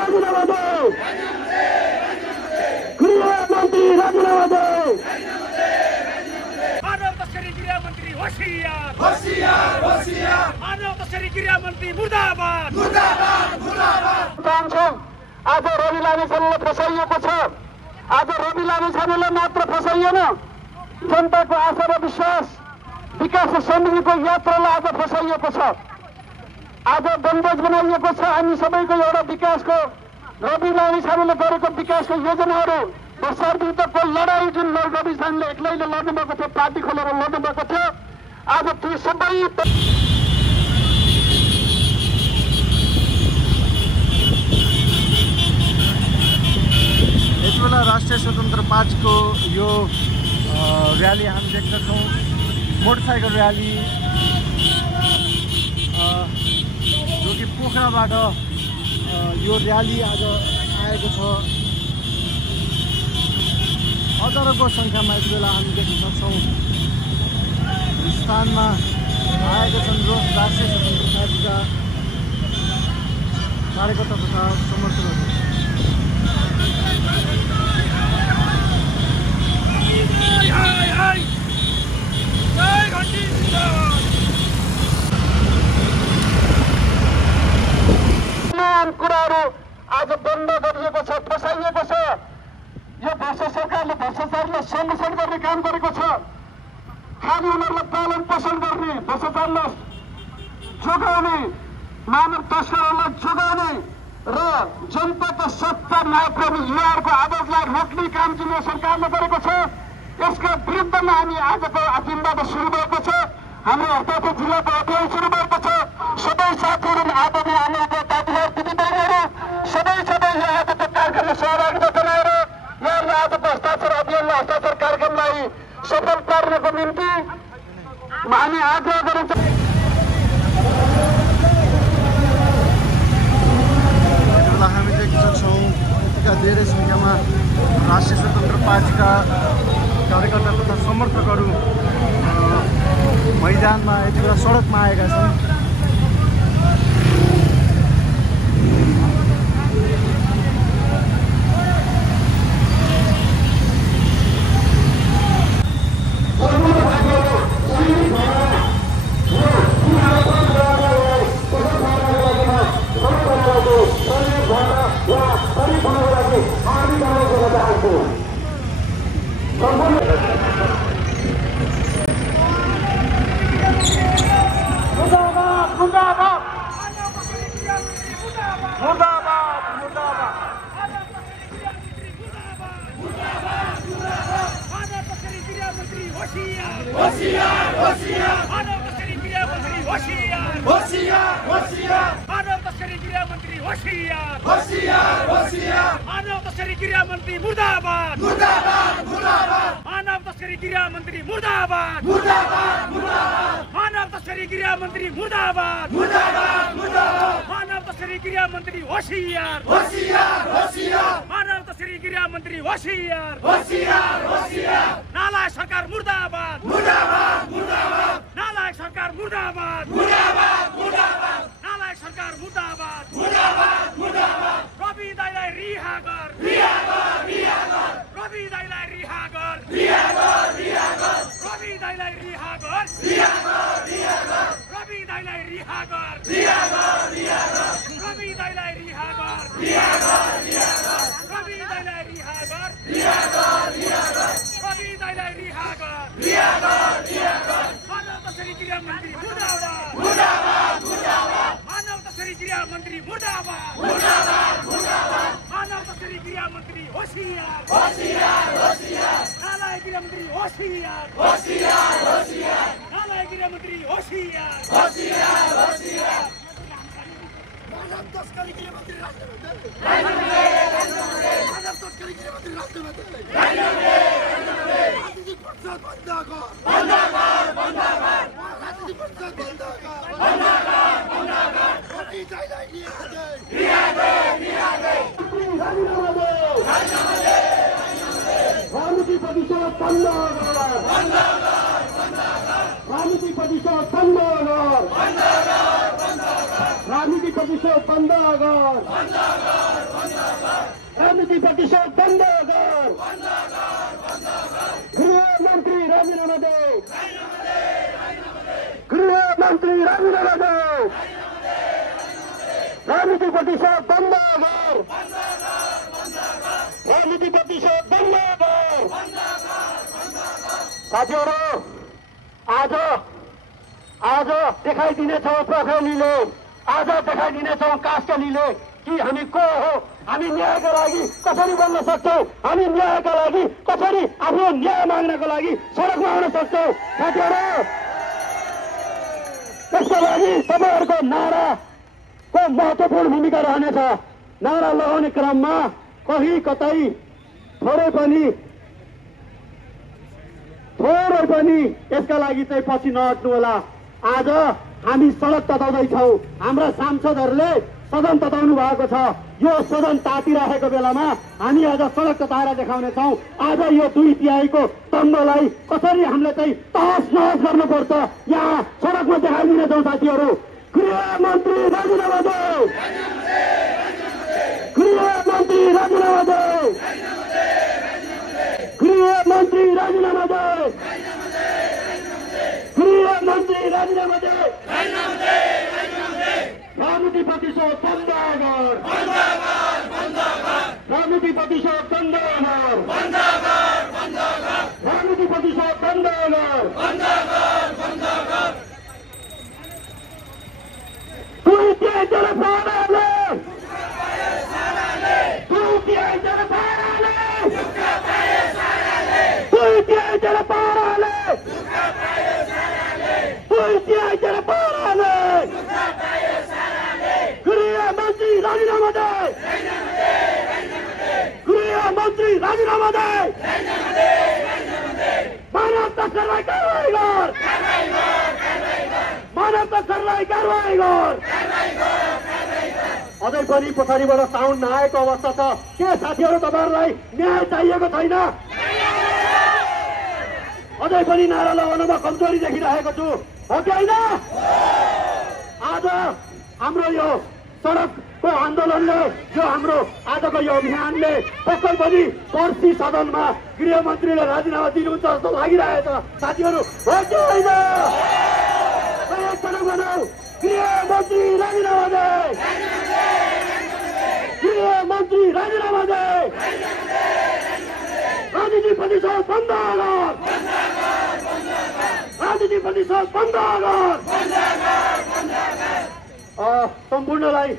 राजीनामा दे गृहमन्त्री राजीनामा दे मानव तस्करी गृहमन्त्री होशियार होशियार होशियार मानव तस्करी गृहमन्त्री मुर्दाबाद मुर्दाबाद मुर्दाबाद चाहन्छौँ आज रवि लामिछानेले फसाइएको छ आज रवि लामिछानेले मात्र फसाइएन जनताको आशा र विश्वास विकास समितिको यात्रालाई आज फसाइएको छ आज बन्देज बनाइएको छ हामी सबैको एउटा विकासको रवि लामिछानेले गरेको विकासको योजनाहरू भ्रष्टाचार विरुद्धको लडाईँ जुन रवि लामिछानेले एक्लैले लड्नुभएको थियो पार्टी खोलेर लड्नुभएको थियो आज ती सबै यतिबेला राष्ट्रिय स्वतन्त्र पार्टीको यो र्याली हामी देख्दछौँ मोटरसाइकल र्याली जो कि पोखराबाट यो र्याली आज आएको छ हजारौँको सङ्ख्यामा यति बेला हामी देख्न सक्छौँ स्थानमा आएका छन् र राष्ट्रिय स्वतन्त्र पार्टीका कार्यकर्ता तथा समर्थकहरू कुराहरू आज बन्द गरिएको छ फसाइएको छ यो भ्रष्ट सरकारले भ्रष्टाचारलाई संरक्षण गर्ने काम गरेको छ खालि उनीहरूलाई पालन पोषण गर्ने भ्रष्टाचारलाई जोगाउने मानव तस्करहरूलाई जोगाउने र जनताको सत्ता न्यायप्रेमी युवाहरूको आवाजलाई रोक्ने काम जुन यो सरकारले गरेको छ यसका विरुद्धमा हामी आजको दिनबाट सुरु भएको छ हाम्रो हस्ताक्षर जिल्लाको अभियान सुरु भएको छ सबै साथीहरू आदरणीय आमाको दाजुभाइ दिदीबहिनीहरू सबै यो आजको कार्यक्रममा सहभागिता जनाएर यहाँले आजको हस्ताक्षर अभियानलाई हस्ताक्षर कार्यक्रमलाई सफल पार्नको निम्ति हामी आग्रह गर्छौँ हामी देख्न सक्छौँ यतिका धेरै सङ्ख्यामा राष्ट्रिय स्वतन्त्र पार्टीका कार्यकर्ता तथा समर्थकहरू मैदानमा यति बेला सडकमा आएका छन् राजनीति प्रतिशोध बन्द गर राजनीति प्रतिशोध बन्द गर। गृहमन्त्री राजीनामा देऊ। गृहमन्त्री राजीनामा देऊ। राजनीति प्रतिशोध बन्द गर। राजनीति प्रतिशोध बन्द गर। साथीहरू, आज देखाइदिनेछौँ प्रहरीले, आज देखाइदिनेछौँ कास्टलीले कि हामी को हो, हामी न्यायका लागि कसरी बन्न सक्छौँ, हामी न्यायका लागि कसरी आफ्नो न्याय माग्नको लागि सडकमा आउन सक्छौँ। साथीहरू, त्यसको लागि तपाईँहरूको नाराको महत्त्वपूर्ण भूमिका रहनेछ। नारा लगाउने क्रममा कहीँ कतै थोरै पनि यसका लागि चाहिँ पछि नहट्नु होला। आज हामी सडक तताउँदैछौँ। हाम्रा सांसदहरूले सदन तताउनु भएको छ। यो सदन तातिरहेको बेलामा हामी आज सडक तताएर देखाउनेछौँ। आज यो 2/3 दण्डलाई कसरी हामीले चाहिँ तहस नहस गर्नुपर्छ यहाँ सडकमा देखाइदिनेछौँ। साथीहरू, गृहमन्त्री राजीनामा देऊ। गृहमन्त्री राजीनामा देऊ। गृहमन्त्री राजीनामा देऊ। गृहमन्त्री राजीनामा देऊ। राजनीति प्रतिशोध बन्द गर। राजनीति प्रतिशोध बन्द गर। राजनीति प्रतिशोध बन्द गर। दुई जनताले गृहमन्त्री राजीनामा दे। गृहमन्त्री राजीनामा दे। मानव तस्करलाई कारवाही गर। मानव तस्करलाई कारवाही गर। अझै पनि पछाडिबाट साउन्ड नआएको अवस्था छ। के साथीहरू, तपाईँहरूलाई न्याय चाहिएको छैन? अझै पनि नारा लगाउनमा कमजोरी देखिरहेको छु, हो कि होइन? आज हाम्रो यो सडकको आन्दोलनले, यो हाम्रो आजको यो अभियानले पक्कै पनि पर्सि सदनमा गृहमन्त्रीले राजीनामा दिनुहुन्छ जस्तो लागिरहेछ। साथीहरू, हो कि होइन? गृहमन्त्री राजीनामा दे। गृहमन्त्री राजीनामा दे। राजनीति प्रतिशोध बन्द गर। राजनीति प्रतिशोध बन्द गर। सम्पूर्णलाई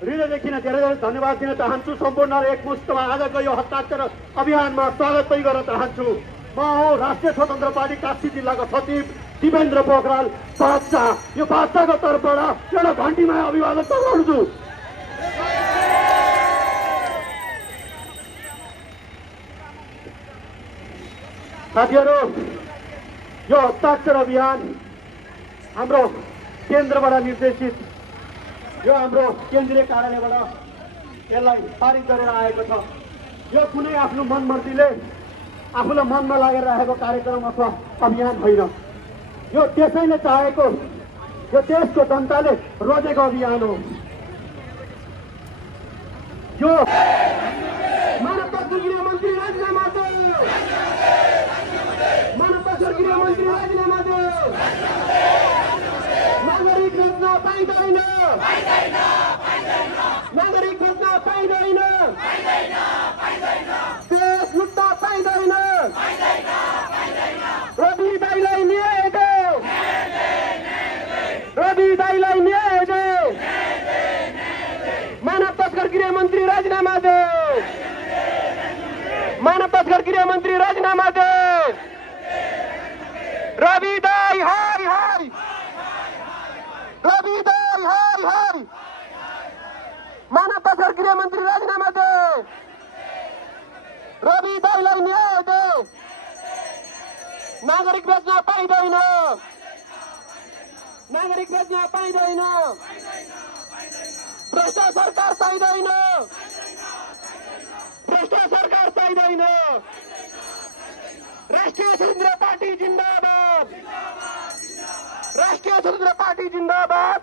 हृदयदेखि नै धेरै धेरै धन्यवाद दिन चाहन्छु। सम्पूर्ण एकमुष्टमा आजको यो हस्ताक्षर अभियानमा स्वागत पनि गर्न चाहन्छु। म हो राष्ट्रिय स्वतन्त्र पार्टी कास्की जिल्लाको सचिव दिपेन्द्र पोखराल बादशाह। यो बादशाहको तर्फबाट एउटा घन्टीमा अभिवादन गर्छु। साथीहरू, यो हस्ताक्षर अभियान हाम्रो केन्द्रबाट निर्देशित, यो हाम्रो केन्द्रीय कार्यालयबाट यसलाई पारित गरेर आएको छ। यो कुनै आफ्नो मनमर्जीले आफूलाई मनमा लागेर राखेको कार्यक्रम अथवा अभियान होइन। यो त्यसैले चाहेको, यो देशको जनताले रोजेको अभियान हो। यो मानव तस्कर गृहमन्त्री राजीनामा देऊ। मानव तस्कर गृहमन्त्री राजीनामा देऊ। नागरिक रोज्न पाइँदैन। नागरिक रोज्न पाइँदैन। देश लुट्न पाइँदैन। रवि दाइलाई न्याय देऊ। रवि दाइलाई न्याय देऊ। मानव तस्कर गृहमन्त्री राजीनामा देऊ। मानव तस्कर गृहमन्त्री राजीनामा देऊ। रवि दाइ हाय हाय। रवि दाइ हाय हाय। मानव तस्कर गृहमन्त्री राजीनामा देऊ। रवि दाइलाई न्याय देऊ। नागरिक बेच्न पाइँदैन। नागरिक बेच्न पाइँदैन। भ्रष्ट सरकार चाहिँदैन। भ्रष्ट सरकार चाहिँदैन। राष्ट्रिय स्वतन्त्र पार्टी जिन्दाबाद। राष्ट्रिय स्वतन्त्र पार्टी जिन्दाबाद।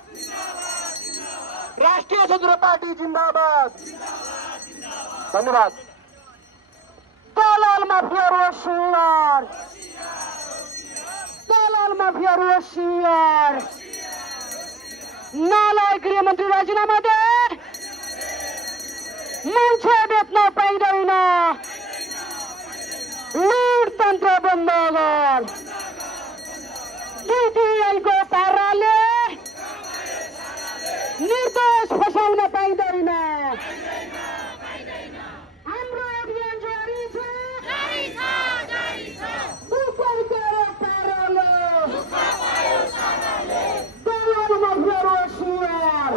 राष्ट्रिय स्वतन्त्र पार्टी जिन्दाबाद। धन्यवाद। दलाल माफियाहरू होसियार दलाल माफियाहरू होसियार नालायक गृहमन्त्री राजीनामा दे मान्छे बेच्न पाइँदैन लुटतन्त्र बन्द गर DTI-को पाराले निर्दोष फसाउन पाइँदैन हाम्रो अभियान जारी छ दुःखको पाराले दलाल माफियाहरू होसियार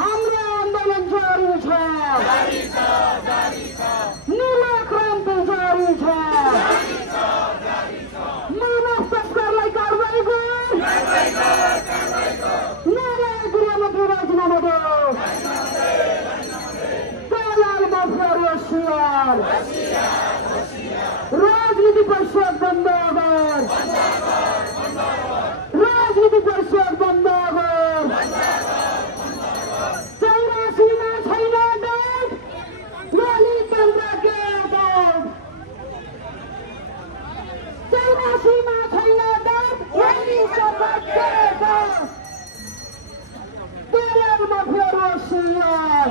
हाम्रो आन्दोलन जारी छ नीलो क्रान्ति जारी छ मानव तस्करलाई कारबाही गर नालायक गृहमन्त्री राजीनामा दे दलाल माफियाहरू होसियार राजनीति परिषद बन्द गर राजनीति परिषद बन्द गर 84मा छैन डर लोकतन्त्रको डर 84मा छैन डर लोकतन्त्रको डर दलाल माफियाहरू होसियार